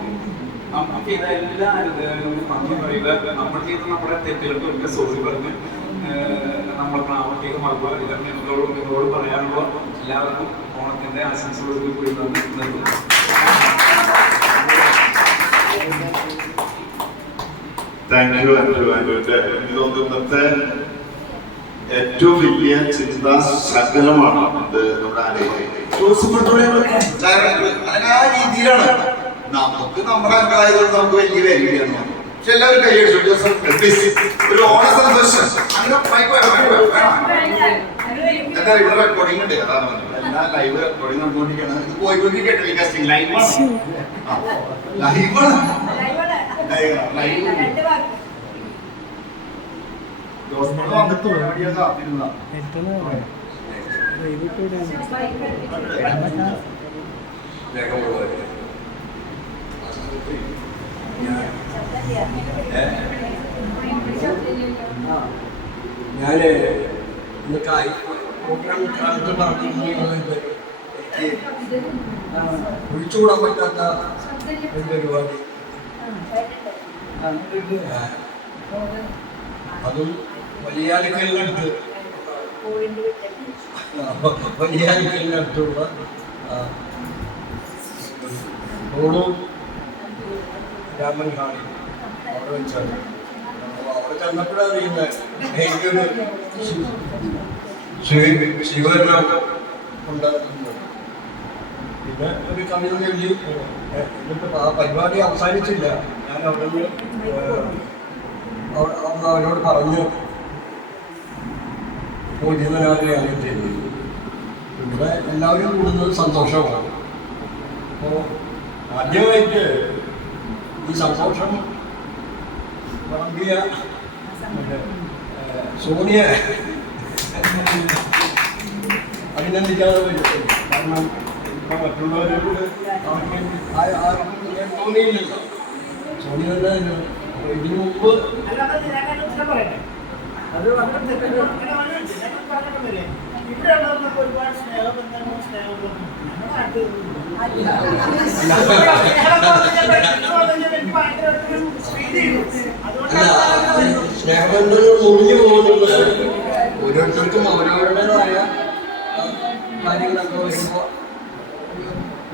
നമ്മൾ ചെയ്ത എല്ലാ അനുഗ്രഹങ്ങളും നന്ദി പറയുക, നമ്മൾ ചെയ്ത നമ്മുടെ തെറ്റുകൾക്കൊക്കെ സോറി പറഞ്ഞ് നമ്മൾ പ്രാവർത്തികമാക്കുക. ഇതൊക്കെ നിങ്ങളോട് പറയാനുള്ള എല്ലാവർക്കും ഓണത്തിന്റെ ആശംസകളോട് കൂടി നിർത്തുന്നു. താങ്ക് യു അനുവിന്റെ എനിക്ക് തോന്നുന്നു ഇന്നത്തെ ഏറ്റവും വലിയ ചിന്താ ശകലമാണ് ഇത് നമ്മുടെ ആ രീതിയിലാണ് നമുക്ക് നമ്മുടെ അംഗങ്ങളായതുകൊണ്ട് നമുക്ക് വലിയ വരികയാണ്. പക്ഷെ എല്ലാവരും കൈയടിച്ചു ഒരു ഓണസന്തോഷം അങ്ങനെ എന്താ ഇവിടെ റെക്കോർഡിംഗ് ഉണ്ട്. അതാണ് എല്ലാ ലൈവ് റെക്കോർഡിംഗ് നടന്നുകൊണ്ടിരിക്കുകയാണ്. ഇത് പോയിക്കൊണ്ടിരിക്കട്ടെ ടെലികാസ്റ്റിംഗ് ലൈവാണ് ഞാന് ഇന്ന് പ്രോഗ്രാം കാലത്ത് പറഞ്ഞിരുന്നത് ഒഴിച്ചുകൂടാൻ പറ്റാത്ത ഒരു പരിപാടി. അതും വലിയാലിക്കലിനടുത്ത് വലിയാലിക്കലിനടുത്തുള്ള റോഡും രാമൻ കാണി അവിടെ വെച്ചാണ്. അപ്പോൾ അവിടെ ചെന്നപ്പോഴാണ് അറിയുന്നത് എനിക്കൊരു ശിവരണം ഉണ്ടാകുന്നത്. പിന്നെ ഒരു കവിത ചൊല്ലി എന്നിട്ട് ആ പരിപാടി അവസാനിച്ചില്ല. ഞാൻ അവിടെ അവരോട് പറഞ്ഞു പോയിരുന്നതിനാണ് ചെയ്തത്. ഇവിടെ എല്ലാവരും കൂടുന്നത് സന്തോഷമാണ്. അപ്പോൾ ആദ്യമായിട്ട് ഈ സന്തോഷം വിളമ്പിയ സോണിയെ അഭിനന്ദിക്കാതെ വരും. കാരണം ഇപ്പോൾ മറ്റുള്ളവരോട് തോന്നിയില്ലല്ലോ. സോണി തന്നെ ഇതിനു മുമ്പ് ഒരുപാട് സ്നേഹബന്ധങ്ങളും സ്നേഹബന്ധങ്ങൾ മുറിഞ്ഞു പോകുന്നത് ഓരോരുത്തർക്കും അവരവരുടേതായ കാര്യങ്ങളൊക്കെ വരുമ്പോൾ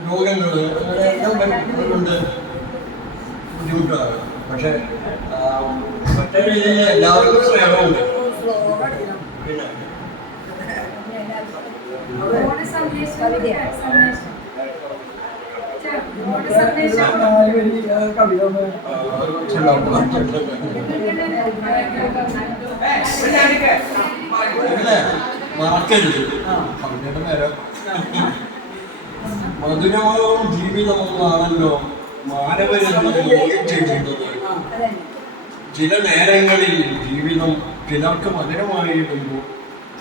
രോഗങ്ങൾ അങ്ങനെയെല്ലാം കൊണ്ട് ബുദ്ധിമുട്ടാണ്. പക്ഷെ മറ്റേ രീതിയിൽ എല്ലാവർക്കും സ്നേഹമുണ്ട്. പിന്നെ മറക്കരുത് കവിതയുടെ നേരം മധുരവും ജീവിതമെന്നാണല്ലോ മാനവരെന്നത് ചെയ്യുന്നത്. ചില നേരങ്ങളിൽ ജീവിതം ചിലർക്ക് മധുരമായിടുമ്പോൾ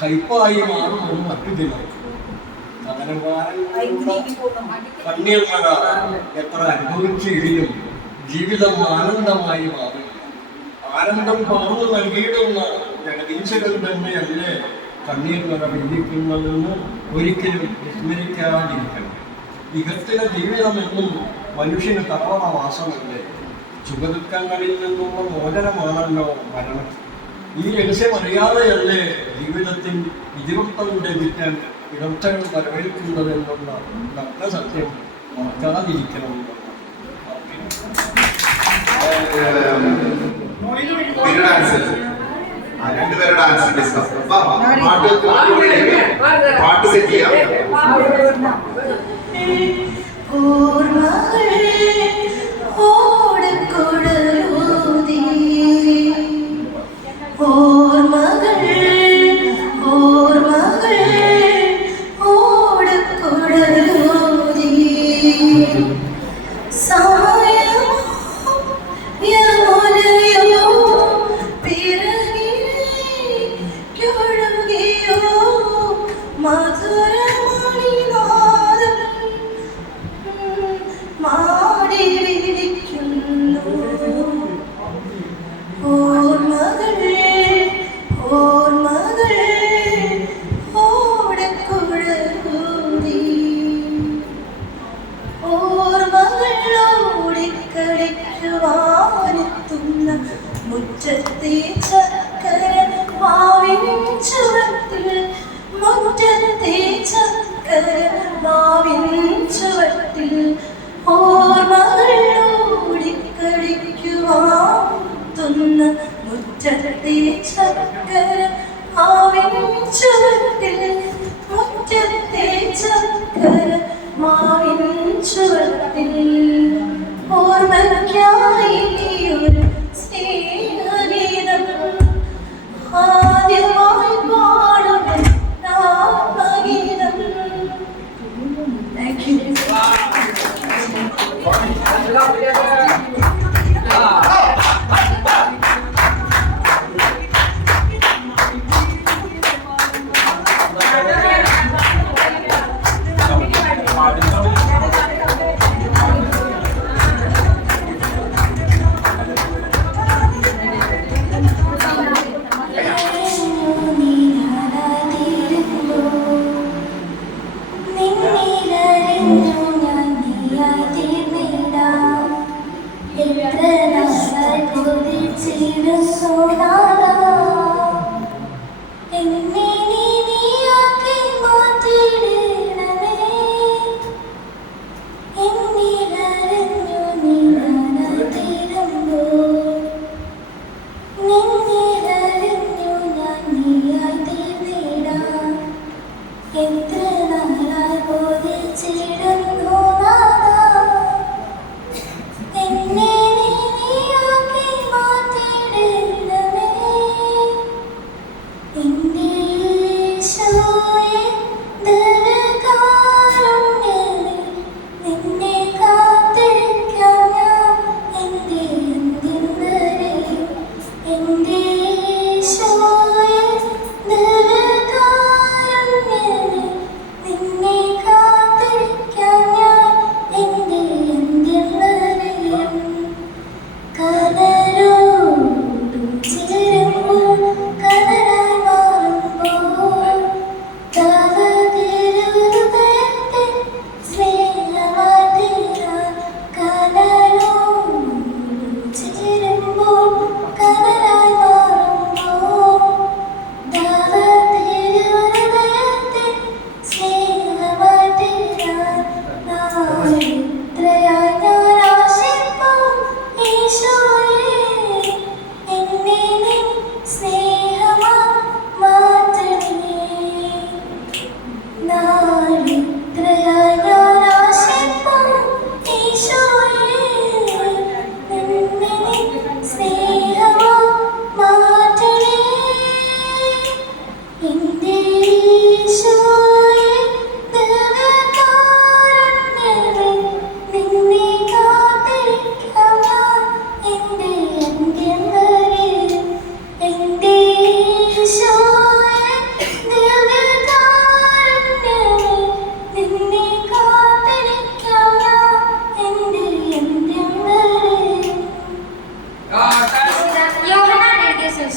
കയ്പായി മാറുന്നത് മറ്റു ചിലർക്ക്. കണ്ണീർമഴ എത്ര അനുഭവിച്ചിടിലും ജീവിതം ആനന്ദമായി മാറില്ല. ആനന്ദം പകർന്നു നൽകിയിടുന്ന ജഗദീശ്വരൻ തന്നെയല്ലേ കണ്ണീർമഴ വിധിക്കുന്നതെന്ന് ഒരിക്കലും വിസ്മരിക്കാതിരിക്കണം. ഇഹത്തിലെ ജീവിതമെന്നും മനുഷ്യന് തറവാസമല്ലേ. സുഖദുഃഖങ്ങളിൽ നിന്നുള്ള മോചനമാണല്ലോ മരണം. ഈ രഹസ്യമറിയാതെയല്ലേ ജീവിതത്തിൽ ഇതിവൃത്തം ലഭിക്കാൻ ഇടത്തകൾ വരവേൽക്കുന്നതെന്നുള്ള നല്ല സത്യം മറക്കാതിരിക്കണം. രണ്ടുപേരുടെ ഡാൻസ് ഡിസ്കസ് പാട്ട് സെറ്റ് ചെയ്യാം. മുറ്റത്തെ ചക്കര മാവിൻ ചുവട്ടിൽ മുറ്റത്തെ ചക്കര മാവിൻ ചുവട്ടിൽ ഓർമ്മകൾ ഓടിക്കളിക്കുവാൻ ചുവന്ന മുറ്റത്തെ ചക്കര മാവിൻ ചുവട്ടിൽ മുറ്റത്തെ ചക്കര മാവിൻ ചുവട്ടിൽ ഓർമ്മയ്ക്കായി ഒരു സ്നേഹഗീതം ആദ്യമായി പാടുന്ന ആത്മഗീതം. Thank you.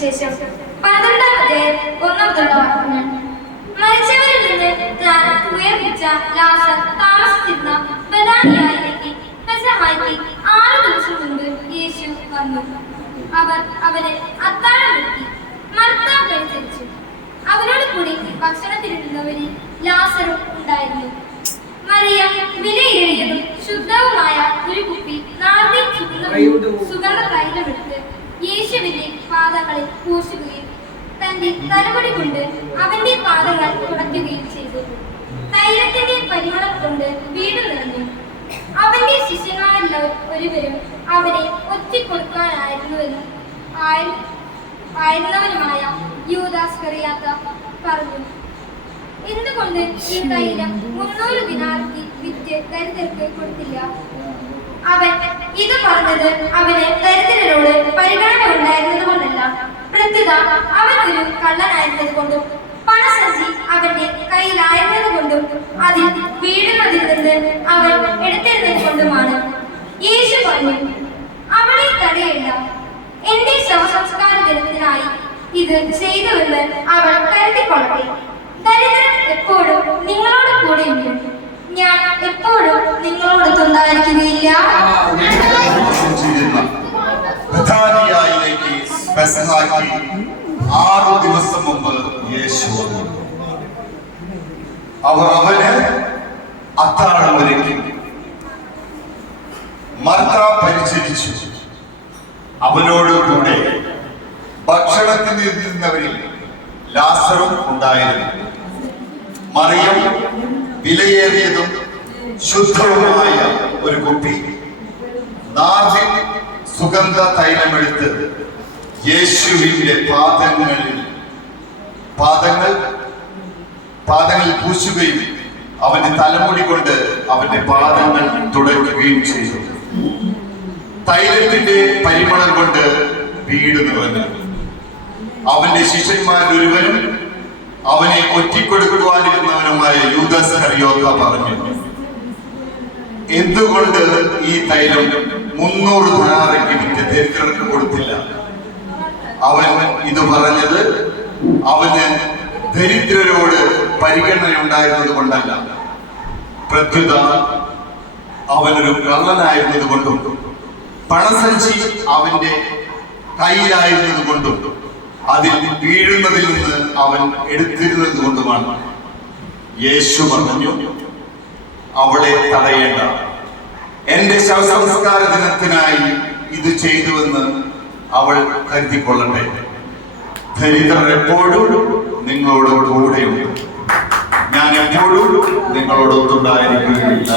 ശേഷം 12-ാം അധ്യായം 1 വാക്യങ്ങൾ. മരിച്ചവരിൽ നിന്ന് താൻ ഉയർപ്പിച്ച ലാസർ താമസിച്ചിരുന്ന ബഥാനിയയിലേക്ക് പെസഹായ്ക്ക് 6 ദിവസം മുൻപ് യേശു വന്നു. അവർ അവനെ അത്താഴം ഒരുക്കി. മർത്ത പരിചരിച്ചു. അവനോട് കൂടി ഭക്ഷണത്തിനിരുന്നവരിൽ ലാസറും ഉണ്ടായിരുന്നു. മറിയ വിലയേറിയതും ശുദ്ധവുമായ ഒരു കുപ്പി നാർദീൻ സുഗന്ധ തൈലമെടുത്ത് യേശുവിന്റെ പാദങ്ങളിൽ പൂശുകയും തന്റെ തലമുടി കൊണ്ട് അവന്റെ പാദങ്ങൾ തുടയ്ക്കുകയും ചെയ്തു. തൈലത്തിന്റെ പരിമളം കൊണ്ട് വീട് നിറഞ്ഞു. അവന്റെ ശിഷ്യന്മാരെല്ലാം ഒരുവരും അവനെ ഒറ്റിക്കൊടുക്കാനായിരുന്നവനുമായ യൂദാസ്കറിയാത്ത പറഞ്ഞു, എന്തുകൊണ്ട് ഈ തൈലം 300 ദിനാർക്ക് വിറ്റ് ദരിദ്രർക്ക് കൊടുത്തില്ല? അവൻ ഇത് പറഞ്ഞത് അവന് ദരിദ്രരോട് പരിഗണന ഉണ്ടായിരുന്നത് കൊണ്ടല്ല, പ്രത്യുത അവൻ ഒരു കള്ളനായിരുന്നത് കൊണ്ടും പണസഞ്ചി അവന്റെ കയ്യിലായിരുന്നത് കൊണ്ടും അതിൽ വീഴുന്നതിൽ നിന്ന് അവൻ എടുത്തിരുന്നത് കൊണ്ടുമാണ്. യേശു പറഞ്ഞു, അവളെ തടയില്ല. എന്റെ ശവസംസ്കാര ദിനത്തിനായി ഇത് ചെയ്തുവെന്ന് അവൾ കരുതിക്കൊള്ളട്ടെ. ദരിദ്രൻ എപ്പോഴും നിങ്ങളോട് കൂടെയുണ്ട്. ഞാൻ എപ്പോഴും നിങ്ങളോട് തൊണ്ടായിരിക്കുകയില്ല. ബഥാനിയയിലേക്ക് പെസഹായ്ക്ക് 6 ദിവസം മുമ്പ് യേശു വന്നു. അവർ അവന് അത്താഴം ഒരുക്കി. മർത്ത പരിചരിച്ചു. അവനോട് കൂടെ ഭക്ഷണത്തിന് ഇരുന്നവരിൽ ലാസറും ഉണ്ടായിരുന്നു. മറിയം വിലയേറിയതും ശുദ്ധവുമായ ഒരു കുപ്പി നാർദിൻ സുഗന്ധ തൈലമെടുത്ത് യേശുവിന്റെ പാദങ്ങൾ പൂശുകയും അവന്റെ തലമുടി കൊണ്ട് അവന്റെ പാദങ്ങൾ തുടയ്ക്കുകയും ചെയ്തു. തൈലത്തിന്റെ പരിമളം കൊണ്ട് വീട് നിറഞ്ഞു. അവന്റെ ശിഷ്യന്മാരൊരുവനും അവനെ ഒറ്റിക്കൊടുക്കുവാനിരുന്നവനുമായ യൂദാസ് ഇസ്കറിയോത്ത പറഞ്ഞു, എന്തുകൊണ്ട് ഈ തൈലം 300 ദിനാറിന് വിറ്റ് ദരിദ്രർക്ക് കൊടുത്തില്ല? അവൻ ഇത് പറഞ്ഞത് അവന് ദരിദ്രരോട് പരിഗണനയുണ്ടായിരുന്നത് കൊണ്ടല്ല, പ്രത്യുത അവനൊരു കള്ളനായിരുന്നത് കൊണ്ടും പണസഞ്ചി അവന്റെ കയ്യിലായിരുന്നത് കൊണ്ടും അതിൽ വീഴുന്നതിൽ നിന്ന് അവൻ എടുത്തിരുന്നത് കൊണ്ടുമാണ്. യേശു പറഞ്ഞു, അവളെ തടയേണ്ട. എന്റെ ശവസംസ്കാര ദിനത്തിനായി ഇത് ചെയ്തുവെന്ന് അവൾ കരുതിക്കൊള്ളട്ടെ. ദരിദ്രർ എപ്പോഴും നിങ്ങളോട് കൂടെയുണ്ട്. ഞാൻ എപ്പോഴും നിങ്ങളോടൊത്തുണ്ടായിരിക്കുകയില്ല.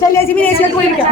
ശല്യാജി വിനേശിലേക്ക് പോയിരിക്കാം.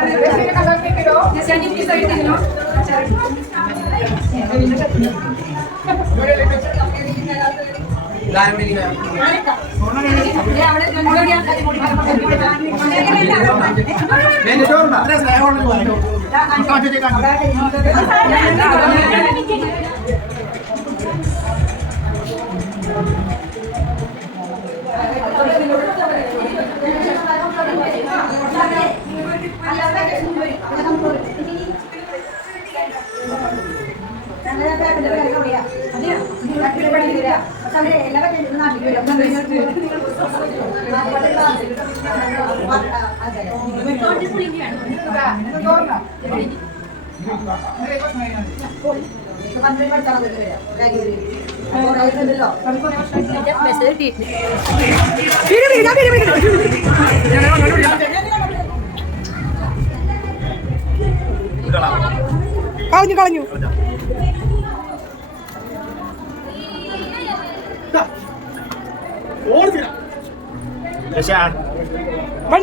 കളഞ്ഞു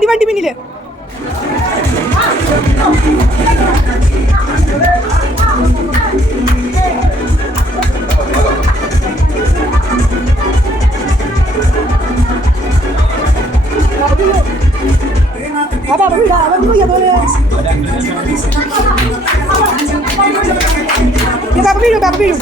വണ്ടി പിന്നില് വീഴും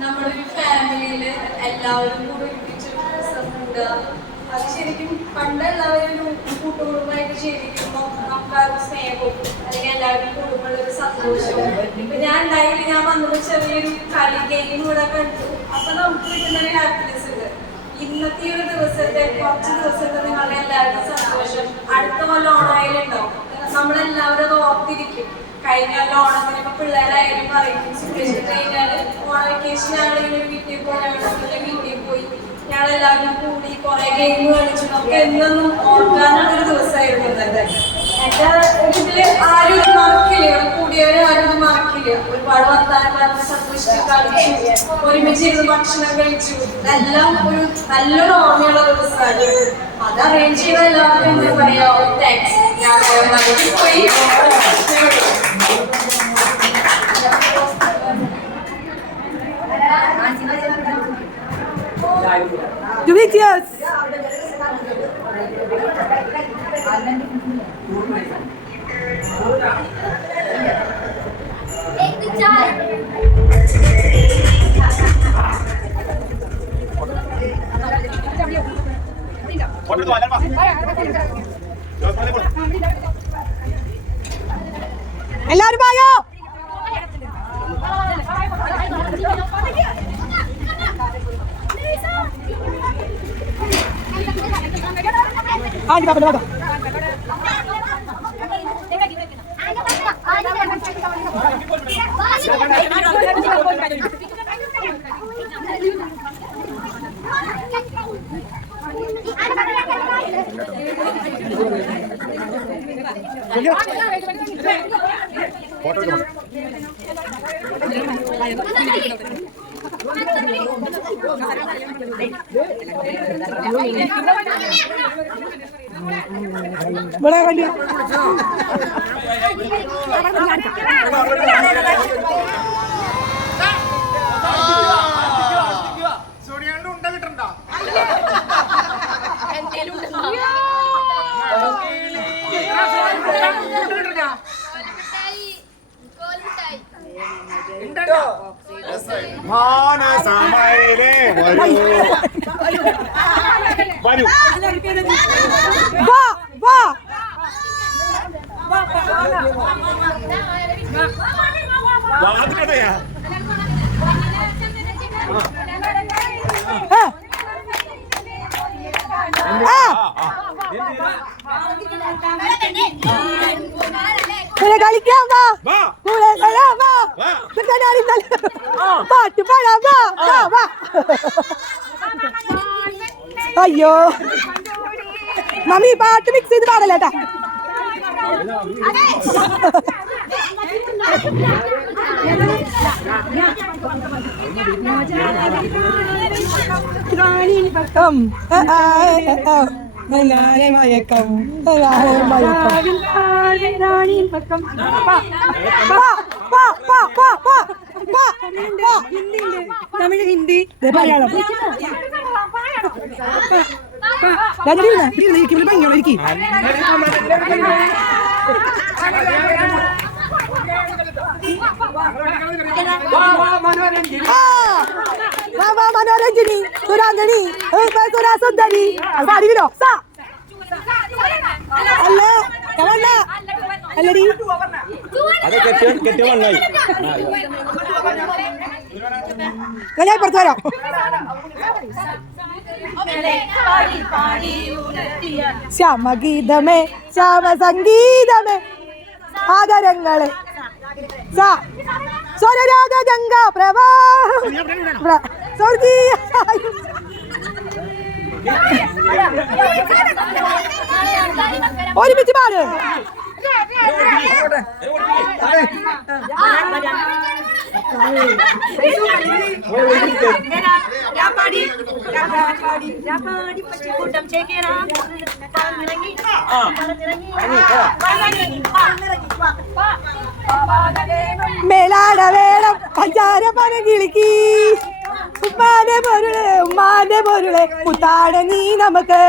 നമ്മളൊരു ഫാമിലിയില് എല്ലാവരും കൂടെ ഒരുമിച്ചൊരു ദിവസം കൂടുക. അത് ശരിക്കും പണ്ട് എല്ലാവരും കൂട്ടുകുടുംബമായിട്ട് ജീവിക്കുമ്പോൾ നമുക്കൊരു സ്നേഹവും അല്ലെങ്കിൽ എല്ലാവരും കൂടുമ്പോൾ ഒരു സന്തോഷവും. ഇപ്പൊ ഞാൻ ഉണ്ടായിട്ട് ഞാൻ വന്നപ്പോൾ ചെറിയൊരു കളി ഗെയിം കൂടെ കണ്ടു. അപ്പൊ നമുക്ക് കിട്ടുന്നൊരു ഹാപ്പിനെസ് ഉണ്ട്. ഇന്നത്തെ ഒരു ദിവസത്തെ കുറച്ച് ദിവസത്തെ നിങ്ങളുടെ എല്ലാവരുടെയും സന്തോഷം അടുത്ത കൊല്ലം ഓണായാലുണ്ടാവും. നമ്മളെല്ലാവരും അത് ഓർത്തിരിക്കും. കഴിഞ്ഞ ഓണത്തിന് ഇപ്പൊ പിള്ളേരായാലും പറയും സുരേഷ് കഴിഞ്ഞാല് ഓണ വെക്കേഷൻ ഞങ്ങളിങ്ങനെ വീട്ടിൽ പോയി ഞങ്ങളെല്ലാവരും കൂടി കുറെ ഗെയിം കളിച്ചു. നമുക്ക് എന്നൊന്നും ഓർക്കാനുള്ള ഒരു ദിവസമായിരുന്നു ഇന്നത്തെ. എന്റെ ഇതില് ആരും ഇത് മറക്കില്ല, ഇവിടെ കൂടിയവരെ ആരും ഇത് മറക്കില്ല. ഒരുപാട് വർത്താനം പറഞ്ഞ് സന്തോഷം കളിച്ചു, ഒരുമിച്ചിരുന്ന് ഭക്ഷണം കഴിച്ചു. എല്ലാം ഒരു നല്ലൊരു ഓർമ്മയുള്ള ദിവസമാണ്. അത് അറേഞ്ച് ചെയ്ത എല്ലാവരും എന്താ പറയാ, താങ്ക്സ്. ഞാൻ പോയി Delicious. എല്ലാരും പോയോ? കളിക്കാം, പാട്ട് പാടാം. അയ്യോ മമ്മി, പാട്ട് മിക്സ് ചെയ്ത് പാടല്ലേട്ടാ. മയക്കം മയക്കം തമിഴ്, ഹിന്ദി, മലയാളം. ഭംഗിയോളിരിക്കും. മനോരഞ്ജിനി, സുരാന്തനി, സുരാസുന്ദരി പാടിയില്ലോ. അല്ല അല്ലടി, ഞാൻ പുറത്തു വരാം. ശ്യാമഗീതമേ ശ്യാമസംഗീതമേ ആദരങ്ങളെ സ്വരരാഗ ഗംഗാ പ്രവാഹം സ്വർഗീയ ഒരുമിച്ച് പാട്. മേലാട വേളം പഞ്ചാര പന കിളിക്കി ഉമ്മാന്റെ പൊരുളെ മുത്താട് നീ നമുക്ക്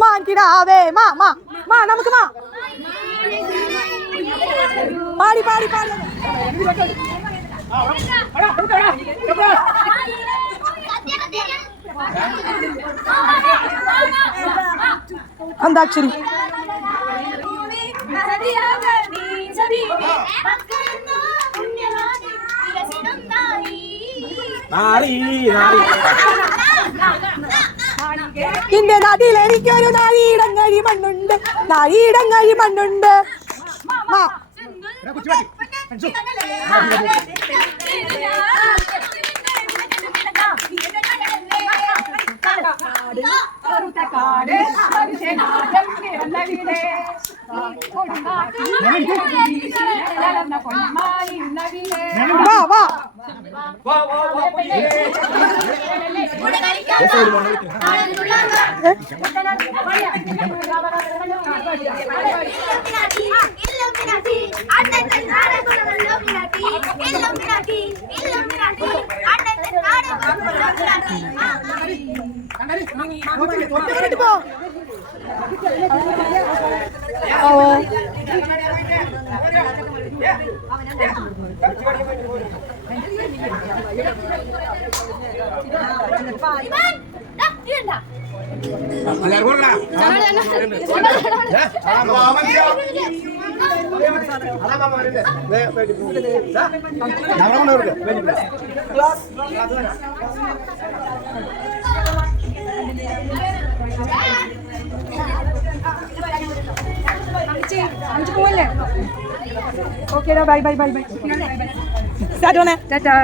മാൻകിടാവേ മാ മാ മാ നമുക്ക് മാ പാടി പാടി പാടി അന്താക്ഷരി നിന്റെ നാട്ടിൽ എനിക്കൊരു നാഴിയിടങ്ങഴി മണ്ണുണ്ട്, നാഴിയിടങ്ങഴി മണ്ണുണ്ട്. വാ വാ ഓക്കേടാ, bye bye bye bye. Start ചെയ്യണേ. ടാറ്റാ.